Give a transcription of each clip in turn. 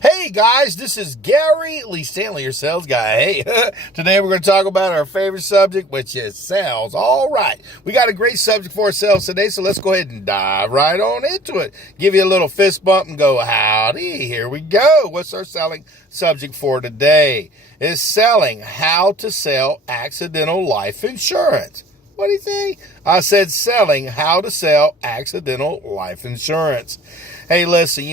Hey guys, this is Gary Lee Stanley, your sales guy. Hey, today we're going to talk about our favorite subject, which is sales. All right, we got a great subject for ourselves today, so let's go ahead and dive right on into it. Give you a little fist bump and go, howdy, here we go. What's our selling subject for today? Is selling how to sell accidental life insurance. What do you think? I said selling how to sell accidental life insurance. Hey, listen,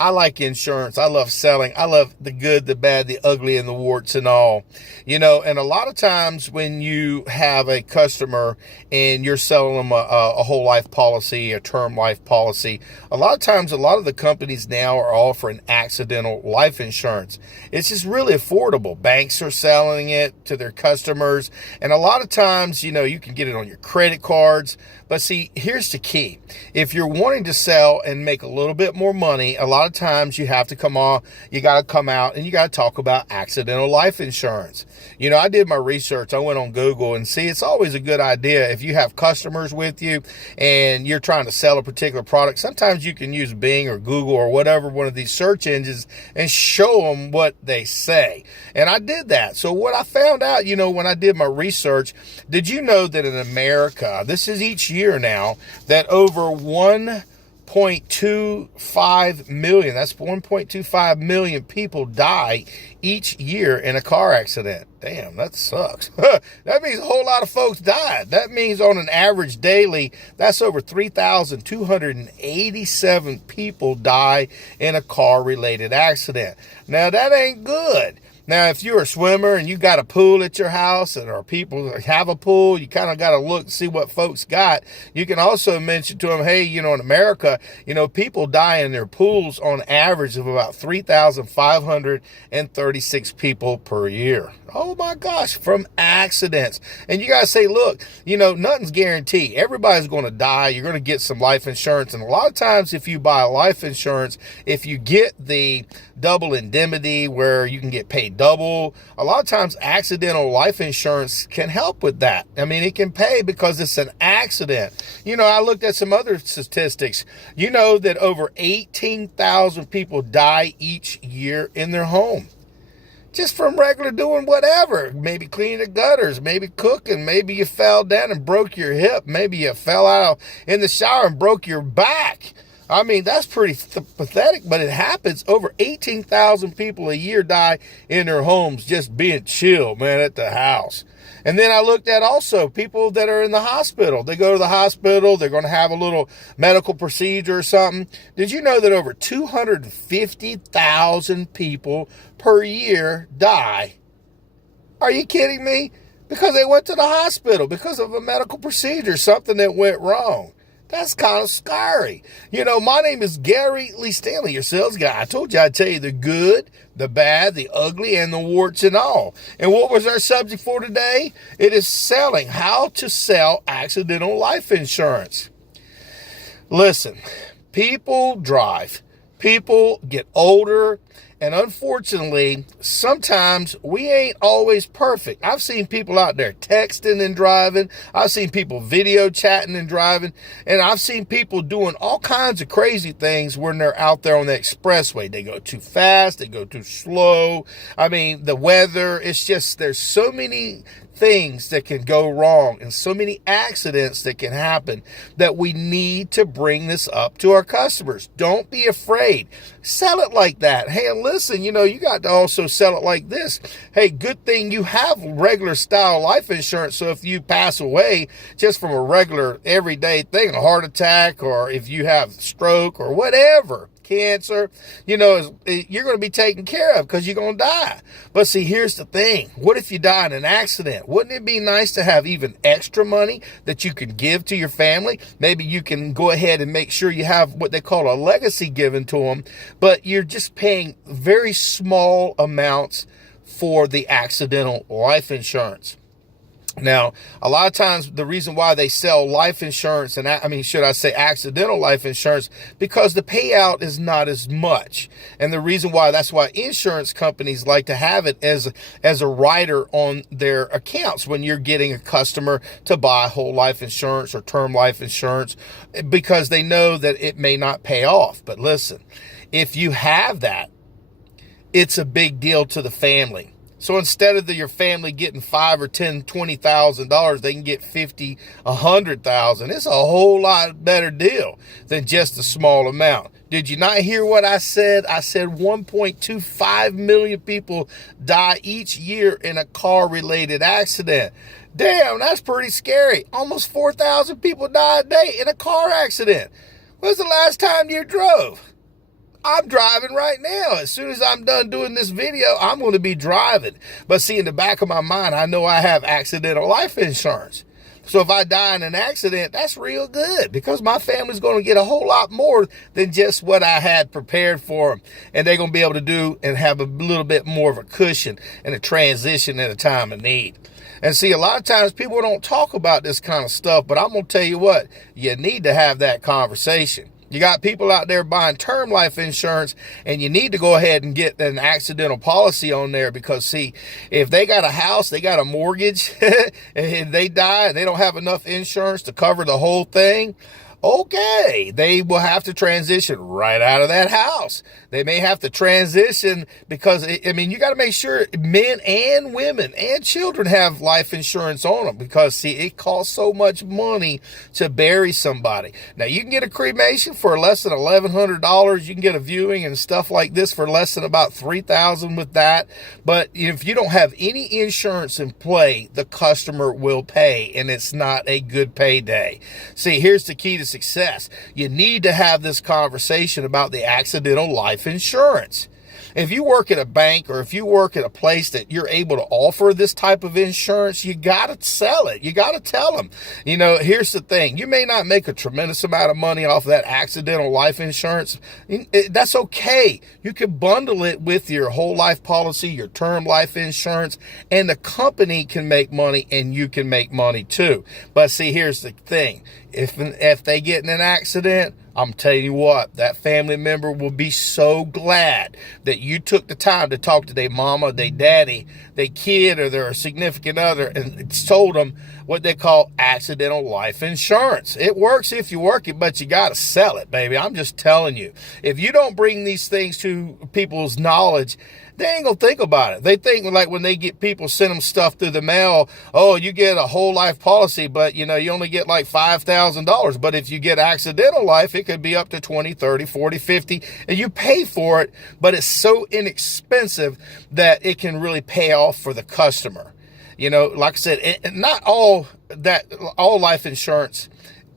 I like insurance. I love selling. I love the good, the bad, the ugly, and the warts and all. And a lot of times when you have a customer and you're selling them a whole life policy, a term life policy, a lot of times a lot of the companies now are offering accidental life insurance. It's just really affordable. Banks are selling it to their customers. And a lot of times, you can get it on your credit cards. But see, here's the key. If you're wanting to sell and make a little bit more money, a lot of times you have to come out and you got to talk about accidental life insurance. I did my research. I went on Google and see, it's always a good idea if you have customers with you and you're trying to sell a particular product. Sometimes you can use Bing or Google or whatever, one of these search engines, and show them what they say. And I did that. So what I found out, when I did my research, did you know that in America, this is each year now, that over 1.25 million, that's 1.25 million people die each year in a car accident. Damn, that sucks. That means a whole lot of folks died. That means on an average daily, that's over 3,287 people die in a car-related accident. Now, that ain't good. Now, if you're a swimmer and you got a pool at your house or people have a pool, you kind of got to look, see what folks got. You can also mention to them, hey, in America, people die in their pools on average of about 3,536 people per year. Oh my gosh, from accidents. And you got to say, look, nothing's guaranteed. Everybody's going to die. You're going to get some life insurance. And a lot of times if you buy life insurance, if you get the double indemnity where you can get paid double, a lot of times accidental life insurance can help with that. I mean, it can pay because it's an accident. I looked at some other statistics. That over 18,000 people die each year in their home. Just from regular doing whatever, maybe cleaning the gutters, maybe cooking, maybe you fell down and broke your hip, maybe you fell out in the shower and broke your back. I mean, that's pretty pathetic, but it happens. Over 18,000 people a year die in their homes just being chill, man, at the house. And then I looked at also people that are in the hospital. They go to the hospital, they're going to have a little medical procedure or something. Did you know that over 250,000 people per year die? Are you kidding me? Because they went to the hospital because of a medical procedure, something that went wrong. That's kind of scary. My name is Gary Lee Stanley, your sales guy. I told you I'd tell you the good, the bad, the ugly, and the warts and all. And what was our subject for today? It is selling, how to sell accidental life insurance. Listen, people drive. People get older. And unfortunately, sometimes we ain't always perfect. I've seen people out there texting and driving. I've seen people video chatting and driving. And I've seen people doing all kinds of crazy things when they're out there on the expressway. They go too fast. They go too slow. I mean, the weather, it's just, there's so many things that can go wrong and so many accidents that can happen that we need to bring this up to our customers. Don't be afraid. Sell it like that. Hey, and listen, you got to also sell it like this. Hey, good thing you have regular style life insurance. So if you pass away just from a regular everyday thing, a heart attack, or if you have stroke or whatever, cancer, you're going to be taken care of because you're going to die. But see, here's the thing. What if you die in an accident? Wouldn't it be nice to have even extra money that you can give to your family? Maybe you can go ahead and make sure you have what they call a legacy given to them, but you're just paying very small amounts for the accidental life insurance. Now, a lot of times the reason why they sell life insurance, and should I say accidental life insurance, because the payout is not as much. And the reason why, that's why insurance companies like to have it as a rider on their accounts when you're getting a customer to buy whole life insurance or term life insurance, because they know that it may not pay off. But listen, if you have that, it's a big deal to the family. So instead of your family getting $5 or $10, $20,000, they can get $50, $100,000. It's a whole lot better deal than just a small amount. Did you not hear what I said? I said 1.25 million people die each year in a car-related accident. Damn, that's pretty scary. Almost 4,000 people die a day in a car accident. When's the last time you drove? I'm driving right now. As soon as I'm done doing this video, I'm going to be driving. But see, in the back of my mind, I know I have accidental life insurance. So if I die in an accident, that's real good, because my family's going to get a whole lot more than just what I had prepared for them. And they're going to be able to do and have a little bit more of a cushion and a transition at a time of need. And see, a lot of times people don't talk about this kind of stuff, but I'm going to tell you what, you need to have that conversation. You got people out there buying term life insurance, and you need to go ahead and get an accidental policy on there, because see, if they got a house, they got a mortgage, and they die, and they don't have enough insurance to cover the whole thing, okay, they will have to transition right out of that house. They may have to transition because, you got to make sure men and women and children have life insurance on them, because, see, it costs so much money to bury somebody. Now, you can get a cremation for less than $1,100. You can get a viewing and stuff like this for less than about $3,000 with that. But if you don't have any insurance in play, the customer will pay, and it's not a good payday. See, here's the key to success. You need to have this conversation about the accidental life insurance. If you work at a bank, or if you work at a place that you're able to offer this type of insurance, you got to sell it. You got to tell them, here's the thing. You may not make a tremendous amount of money off of that accidental life insurance. That's okay. You can bundle it with your whole life policy, your term life insurance, and the company can make money and you can make money too. But see, here's the thing. If they get in an accident, I'm telling you what, that family member will be so glad that you took the time to talk to their mama, their daddy, their kid, or their significant other, and told them what they call accidental life insurance. It works if you work it, but you got to sell it, baby. I'm just telling you. If you don't bring these things to people's knowledge, they ain't going to think about it. They think, like, when they get people send them stuff through the mail, oh, you get a whole life policy, but, you only get like $5,000. But if you get accidental life, it could be up to 20, 30, 40, 50, and you pay for it, but it's so inexpensive that it can really pay off for the customer. Like I said, not all life insurance,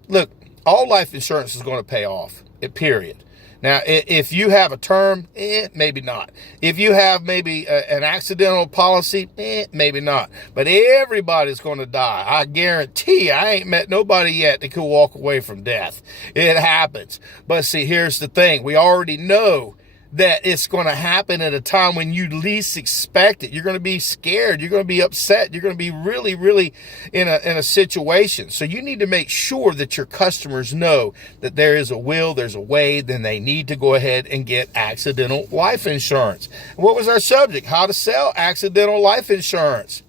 look, all life insurance is going to pay off, period. Now, if you have a term, maybe not. If you have maybe an accidental policy, maybe not. But everybody's going to die. I guarantee I ain't met nobody yet that could walk away from death. It happens. But see, here's the thing. We already know that it's going to happen at a time when you least expect it. You're going to be scared. You're going to be upset. You're going to be really, really in a situation. So you need to make sure that your customers know that there is a will, there's a way, then they need to go ahead and get accidental life insurance. What was our subject? How to sell accidental life insurance.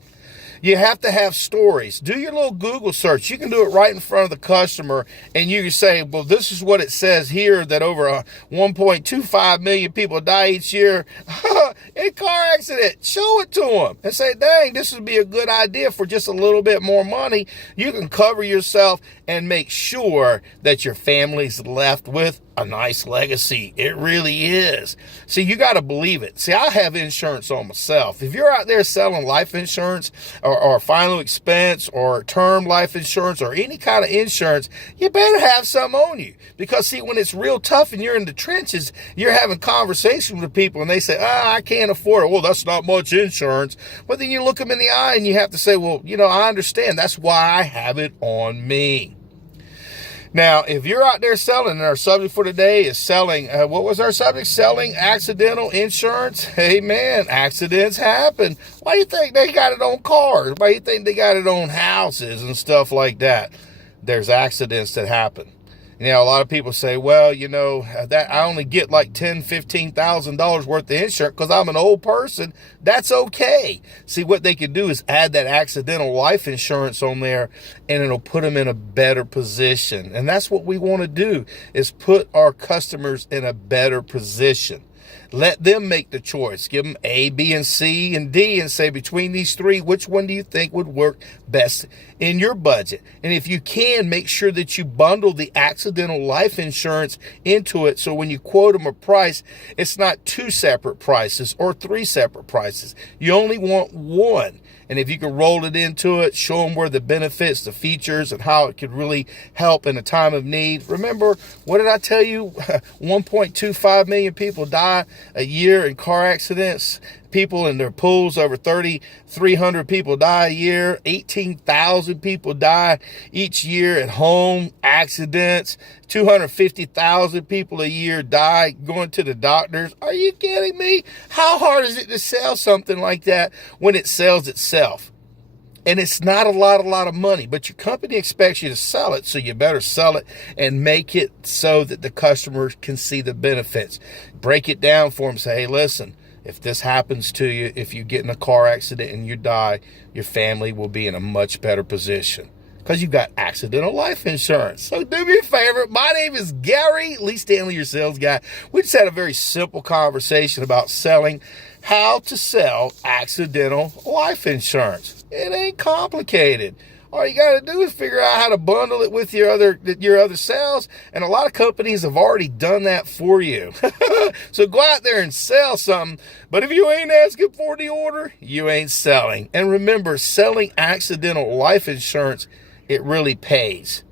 You have to have stories. Do your little Google search. You can do it right in front of the customer, and you can say, well, this is what it says here, that over 1.25 million people die each year in car accident. Show it to them and say, dang, this would be a good idea for just a little bit more money. You can cover yourself and make sure that your family's left with a nice legacy. It really is. See, you got to believe it. See, I have insurance on myself. If you're out there selling life insurance or final expense or term life insurance or any kind of insurance, you better have some on you. Because see, when it's real tough and you're in the trenches, you're having conversations with people and they say, I can't afford it. Well, that's not much insurance. But then you look them in the eye and you have to say, well, I understand. That's why I have it on me. Now, if you're out there selling, and our subject for today is selling, what was our subject? Selling accidental insurance. Hey, man, accidents happen. Why do you think they got it on cars? Why do you think they got it on houses and stuff like that? There's accidents that happen. You know, a lot of people say, well, you know, that I only get like $10,000, $15,000 worth of insurance because I'm an old person. That's okay. See, what they can do is add that accidental life insurance on there, and it'll put them in a better position. And that's what we want to do, is put our customers in a better position. Let them make the choice. Give them A, B, and C, and D, and say, between these three, which one do you think would work best in your budget? And if you can, make sure that you bundle the accidental life insurance into it, so when you quote them a price, it's not two separate prices or three separate prices. You only want one. And if you can roll it into it, show them where the benefits, the features, and how it could really help in a time of need. Remember, what did I tell you? 1.25 million people die a year in car accidents. People in their pools, over 3,300 people die a year. 18,000 people die each year at home accidents. 250,000 people a year die going to the doctors. Are you kidding me? How hard is it to sell something like that when it sells itself? And it's not a lot of money, but your company expects you to sell it, so you better sell it and make it so that the customer can see the benefits. Break it down for them. Say, hey, listen, if this happens to you, if you get in a car accident and you die, your family will be in a much better position because you've got accidental life insurance. So do me a favor. My name is Gary Lee Stanley, your sales guy. We just had a very simple conversation about selling, how to sell accidental life insurance. It ain't complicated. All you got to do is figure out how to bundle it with your other sales, and a lot of companies have already done that for you. So go out there and sell something, but if you ain't asking for the order, you ain't selling. And remember, selling accidental life insurance, it really pays.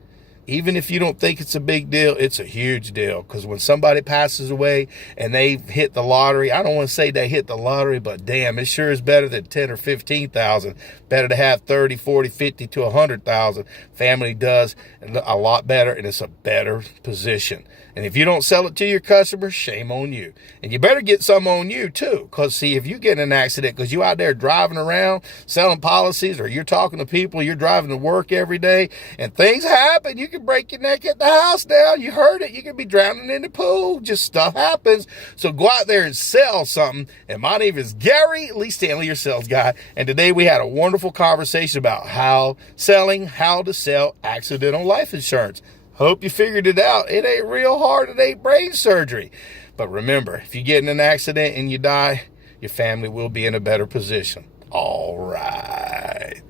Even if you don't think it's a big deal, it's a huge deal. Because when somebody passes away and they hit the lottery, I don't want to say they hit the lottery, but damn, it sure is better than 10 or 15,000. Better to have 30, 40, 50 to 100,000. Family does a lot better, and it's a better position. And if you don't sell it to your customers, shame on you. And you better get some on you too. Because see, if you get in an accident because you out there driving around selling policies, or you're talking to people, you're driving to work every day, and things happen, you can break your neck at the house now. You heard it. You could be drowning in the pool. Just stuff happens. So go out there and sell something. And my name is Gary Lee Stanley, your sales guy. And today we had a wonderful conversation about how to sell accidental life insurance. Hope you figured it out. It ain't real hard. It ain't brain surgery. But remember, if you get in an accident and you die, your family will be in a better position. All right.